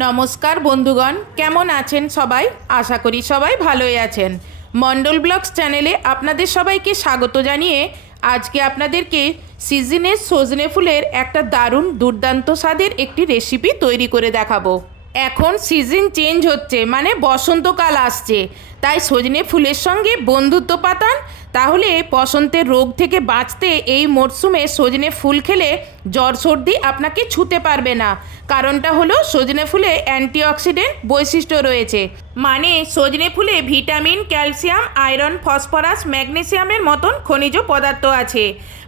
নমস্কার বন্ধুগণ, কেমন আছেন সবাই? আশা করি সবাই ভালোই আছেন। মন্ডল ব্লগস চ্যানেলে আপনাদের সবাইকে স্বাগত জানিয়ে আজকে আপনাদেরকে সিজনের সজনে ফুলের একটা দারুণ দুর্দান্ত স্বাদের একটি রেসিপি তৈরি করে দেখাবো। এখন সিজন চেঞ্জ হচ্ছে মানে বসন্তকাল আসছে। তাই সজনে ফুলের সঙ্গে বন্ধুত্ব পাতান, তাহলে বসন্তের রোগ থেকে বাঁচতে এই মরশুমে সজনে ফুল খেলে জ্বর সর্দি আপনাকে ছুতে পারবে না। কারণটা হলো সজনে ফুলে অ্যান্টিঅক্সিডেন্ট বৈশিষ্ট্য রয়েছে। মানে সজনে ফুলে ভিটামিন, ক্যালসিয়াম, আয়রন, ফসফরাস, ম্যাগনেসিয়ামের মতন খনিজ পদার্থ আছে।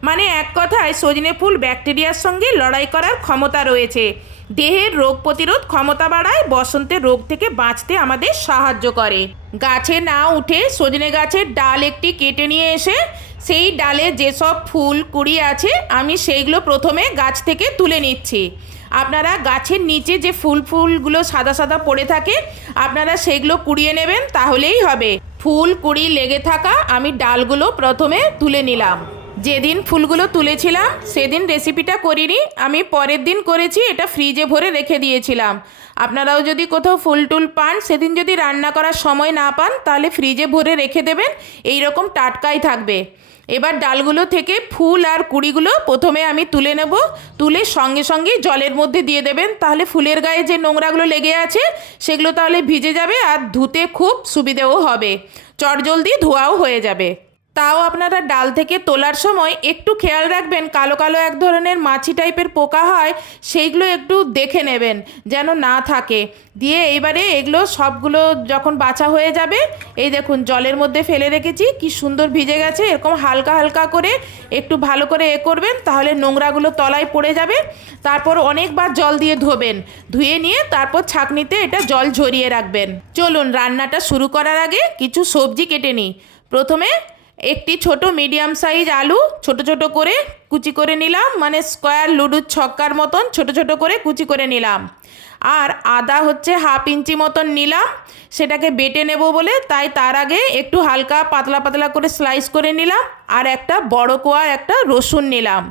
মানে এক কথায় সজনে ফুল ব্যাকটেরিয়ার সঙ্গে লড়াই করার ক্ষমতা রয়েছে। দেহের রোগ প্রতিরোধ ক্ষমতা বাড়ায়, বসন্তের রোগ থেকে বাঁচতে আমাদের সাহায্য করে। গাছে না উঠে সজনে গাছের ডাল একটি কেটে নিয়ে এসে, সেই ডালে যেসব ফুল, কুড়ি আছে, আমি সেইগুলো প্রথমে গাছ থেকে তুলে নিচ্ছি। আপনারা গাছের নিচে যে ফুল, ফুলগুলো সাদা সাদা পড়ে থাকে, আপনারা সেগুলো কুড়িয়ে নেবেন, তাহলেই হবে। ফুল, কুড়ি লেগে থাকা আমি ডালগুলো প্রথমে তুলে নিলাম। যেদিন ফুলগুলো তুলেছিলাম, সেদিন রেসিপিটা করিনি। আমি পরের দিন করেছি, এটা ফ্রিজে ভরে রেখে দিয়েছিলাম। আপনারাও যদি কোথাও ফুল টুল পান, সেদিন যদি রান্না করার সময় না পান, তাহলে ফ্রিজে ভরে রেখে দেবেন। এই রকম টাটকাই থাকবে। এবার ডালগুলো থেকে ফুল আর কুড়িগুলো প্রথমে আমি তুলে নেব। তুলে সঙ্গে সঙ্গে জলের মধ্যে দিয়ে দেবেন। তাহলে ফুলের গায়ে যে নোংরাগুলো লেগে আছে, সেগুলো তাহলে ভিজে যাবে আর ধুতে খুব সুবিধেও হবে। চটজলদি ধোয়াও হয়ে যাবে। তাও আপনারা ডাল থেকে তোলার সময় একটু খেয়াল রাখবেন, কালো কালো এক ধরনের মাছি টাইপের পোকা হয়, সেইগুলো একটু দেখে নেবেন যেন না থাকে। দিয়ে এইবারে এগুলো সবগুলো যখন বাছা হয়ে যাবে, এই দেখুন জলের মধ্যে ফেলে রেখেছি, কি সুন্দর ভিজে গেছে, এরকম হালকা হালকা করে একটু ভালো করে এ করবেন, তাহলে নোংরাগুলো তলায় পড়ে যাবে। তারপর অনেকবার জল দিয়ে ধোবেন, ধুয়ে নিয়ে তারপর ছাঁকনিতে এটা জল ঝরিয়ে রাখবেন। চলুন রান্নাটা শুরু করার আগে কিছু সবজি কেটে নিই। প্রথমে একটি ছোট মিডিয়াম সাইজ আলু ছোট ছোট করে কুচি করে নিলাম মানে স্কোয়ার লুডুর ছক্কার মতন ছোট ছোট করে কুচি করে নিলাম। আর আদা হচ্ছে হাফ ইঞ্চি মতন নিলাম, সেটাকে বেটে নেব বলে, তাই তার আগে একটু হালকা পাতলা পাতলা করে স্লাইস করে নিলাম, আর একটা বড় কোয়ার একটা রসুন নিলাম।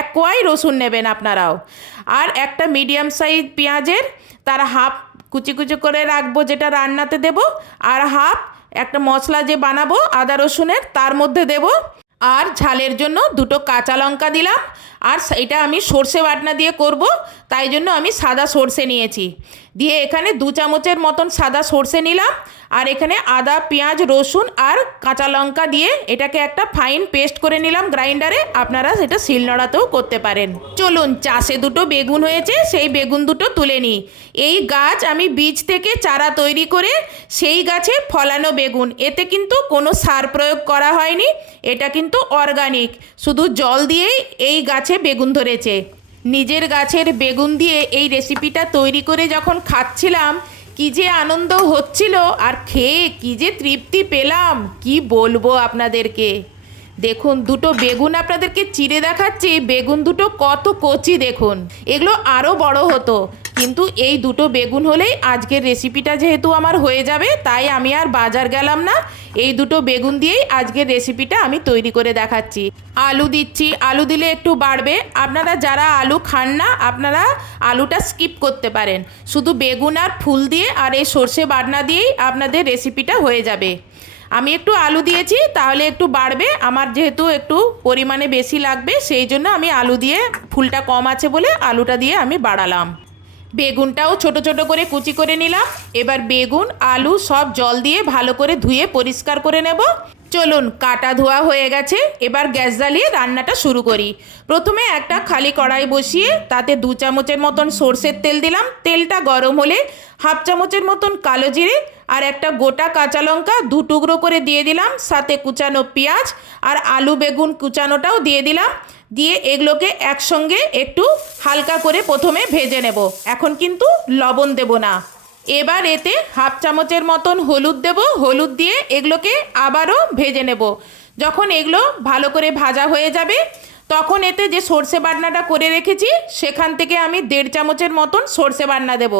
এক কোয়াই রসুন নেবেন আপনারাও। আর একটা মিডিয়াম সাইজ পেঁয়াজের, তার হাফ কুচি কুচি করে রাখব যেটা রান্নাতে দেব, আর হাফ একটা মশলা যে বানাবো, আদা রসুনের, তার মধ্যে দেব। আর ঝালের জন্য দুটো কাঁচা লঙ্কা দিলাম। আর এটা আমি সর্ষে বাটনা দিয়ে করব। তাই জন্য আমি সাদা সর্ষে নিয়েছি। দিয়ে এখানে দু চামচের মতন সাদা সর্ষে নিলাম। আর এখানে আদা, পেঁয়াজ, রসুন আর কাঁচা লঙ্কা দিয়ে এটাকে একটা ফাইন পেস্ট করে নিলাম গ্রাইন্ডারে। আপনারা সেটা শিলনোড়াতেও করতে পারেন। চলুন, চাষে দুটো বেগুন হয়েছে, সেই বেগুন দুটো তুলে নিই। এই গাছ আমি বীজ থেকে চারা তৈরি করে সেই গাছে ফলানো বেগুন। এতে কিন্তু কোনো সার প্রয়োগ করা হয়নি। এটা কিন্তু অর্গানিক শুধু জল দিয়েই এই গাছে বেগুন ধরেছে। নিজের গাছের বেগুন দিয়ে এই রেসিপিটা তৈরি করে যখন খাচ্ছিলাম, কি যে আনন্দ হচ্ছিল আর খেয়ে কি যে তৃপ্তি পেলাম, কি বলব আপনাদেরকে? দেখুন, দুটো বেগুন আপনাদেরকে চিড়ে দেখাচ্ছি, বেগুন দুটো কত কচি দেখুন। এগুলো আরও বড় হতো। কিন্তু এই দুটো বেগুন হলেই আজকের রেসিপিটা যেহেতু আমার হয়ে যাবে, তাই আমি আর বাজার গেলাম না। এই দুটো বেগুন দিয়েই আজকের রেসিপিটা আমি তৈরি করে দেখাচ্ছি। আলু দিচ্ছি, আলু দিলে একটু বাড়বে। আপনারা যারা আলু খান না, আপনারা আলুটা স্কিপ করতে পারেন। শুধু বেগুন আর ফুল দিয়ে আর এই সর্ষে বাটনা দিয়েই আপনাদের রেসিপিটা হয়ে যাবে। আমি একটু আলু দিয়েছি, তাহলে একটু বাড়বে। আমার যেহেতু একটু পরিমাণে বেশি লাগবে, সেই জন্য আমি আলু দিয়ে ফুলটা কম আছে বলে আলুটা দিয়ে আমি বাড়ালাম। বেগুনটাও ছোট ছোট করে কুচি করে নিলাম। এবার বেগুন, আলু সব জল দিয়ে ভালো করে ধুয়ে পরিষ্কার করে নেব। চলুন, কাটা ধোয়া হয়ে গেছে। এবার গ্যাস জ্বালিয়ে রান্নাটা শুরু করি। প্রথমে একটা খালি কড়াই বসিয়ে তাতে দু চামচের মতন সর্ষের তেল দিলাম। তেলটা গরম হলে হাফ চামচের মতন কালো জিরে আর একটা গোটা কাঁচা লঙ্কা দু টুকরো করে দিয়ে দিলাম, সাথে কুচানো পেঁয়াজ আর আলু বেগুন কুচানোটাও দিয়ে দিলাম। দিয়ে এগুলোকে একসঙ্গে একটু হালকা করে প্রথমে ভেজে নেব। এখন কিন্তু লবণ দেব না। এবার এতে হাফ চামচের মতন হলুদ দেব। হলুদ দিয়ে এগুলোকে আবারও ভেজে নেব। যখন এগুলো ভালো করে ভাজা হয়ে যাবে, তখন এতে যে সর্ষে বাটনাটা করে রেখেছি, সেখান থেকে আমি দেড় চামচের মতন সর্ষে বাটনা দেব।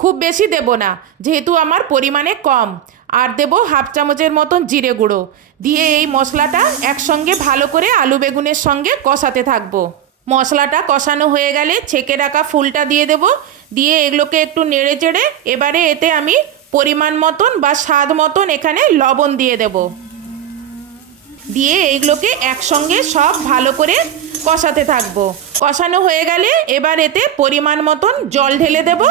খুব বেশি দেব না, যেহেতু আমার পরিমাণে কম। আর দেব হাফ চামচের মতন জিরে গুঁড়ো। দিয়ে এই মশলাটা একসঙ্গে ভালো করে আলু বেগুনের সঙ্গে কষাতে থাকব। মশলাটা কষানো হয়ে গেলে ছেঁকে রাখা ফুলটা দিয়ে দেব। দিয়ে এগুলোকে একটু নেড়ে চেড়ে এবারে এতে আমি পরিমাণ মতন বা স্বাদ মতন এখানে লবণ দিয়ে দেবো। দিয়ে এগুলোকে একসঙ্গে সব ভালো করে কষাতে থাকব। কষানো হয়ে গেলে এবার এতে পরিমাণ মতন জল ঢেলে দেব।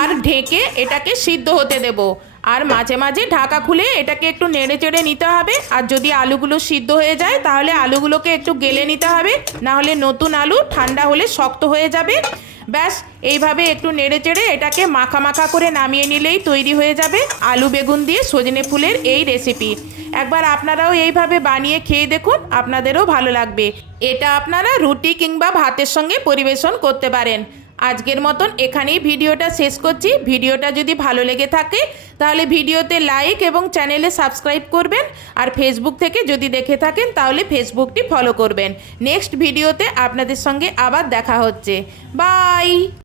আর ঢেকে এটাকে সিদ্ধ হতে দেব। আর মাঝে মাঝে ঢাকা খুলে এটাকে একটু নেড়ে চেড়ে নিতে হবে। আর যদি আলুগুলো সিদ্ধ হয়ে যায়, তাহলে আলুগুলোকে একটু গেলে নিতে হবে। না হলে নতুন আলু ঠান্ডা হলে শক্ত হয়ে যাবে। ব্যাস, এইভাবে একটু নেড়ে চেড়ে এটাকে মাখা মাখা করে নামিয়ে নিলেই তৈরি হয়ে যাবে আলু বেগুন দিয়ে সজনে ফুলের এই রেসিপি। একবার আপনারাও এইভাবে বানিয়ে খেয়ে দেখুন, আপনাদেরও ভালো লাগবে। এটা আপনারা রুটি কিংবা ভাতের সঙ্গে পরিবেশন করতে পারেন। আজকের মতন এখানেই ভিডিওটা শেষ করছি। ভিডিওটা যদি ভালো লেগে থাকে, তাহলে ভিডিওতে লাইক এবং চ্যানেলে সাবস্ক্রাইব করবেন। আর ফেসবুক থেকে যদি দেখে থাকেন, তাহলে ফেসবুকটি ফলো করবেন। নেক্সট ভিডিওতে আপনাদের সঙ্গে আবার দেখা হচ্ছে। বাই